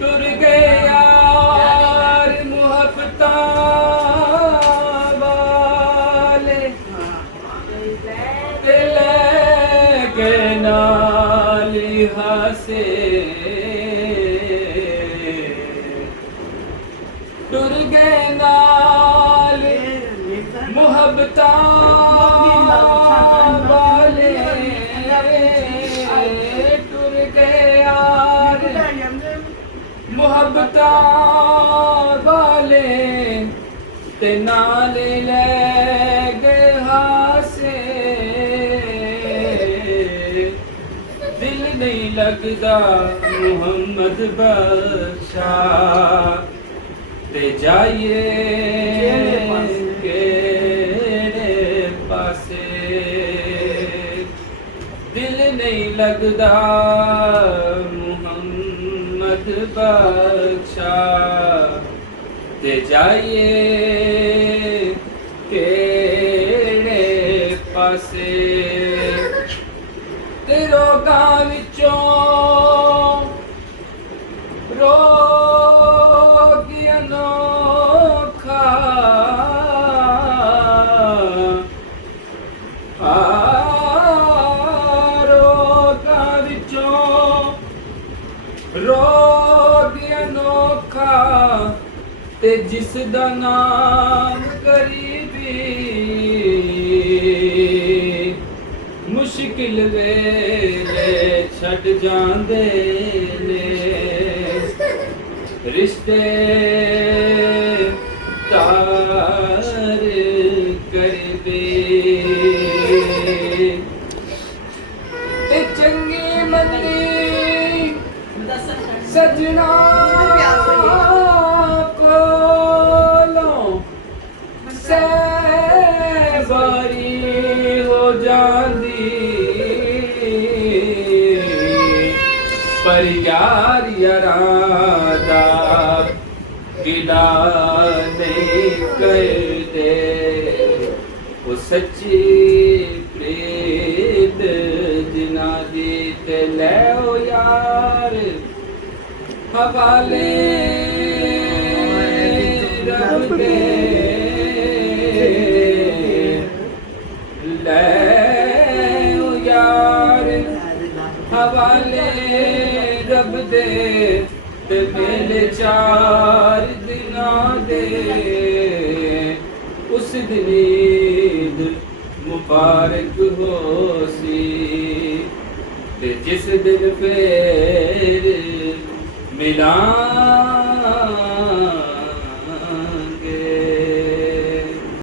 टुर गए यार मुहब्बतां वाले ते लै गए नाल हासे टुर गए नाल मुहब्बतां वाले टुर गए यार मुहब्बतां वाले ते नाल लै गए हासे दिल नहीं लगदा मुहम्मद बख्शा ते जाइए केड़े पासे दिल नहीं लगदा मुहम्मद बख्शा ते जाइए केड़े पासे ते रोगां विचों रोग अनोखा रोगां विचों रोग अनोखा ते जिस दा नाम गरीबी मुश्किल वेले छड़ जांदे ने रिश्ते तार करदे ते चंगी मंदी सजना कोलों सहबारी हो जांदी पर यार यारां दा गिला नहीं करदे वो सच्ची प्रीत जिना दी ते लै यार हवाले रब दे लै यार हवाले रब दे ते मेले 4 दिनां दे उस दिन ईद मुबारक होसी ते जिस दिन फिर मिलां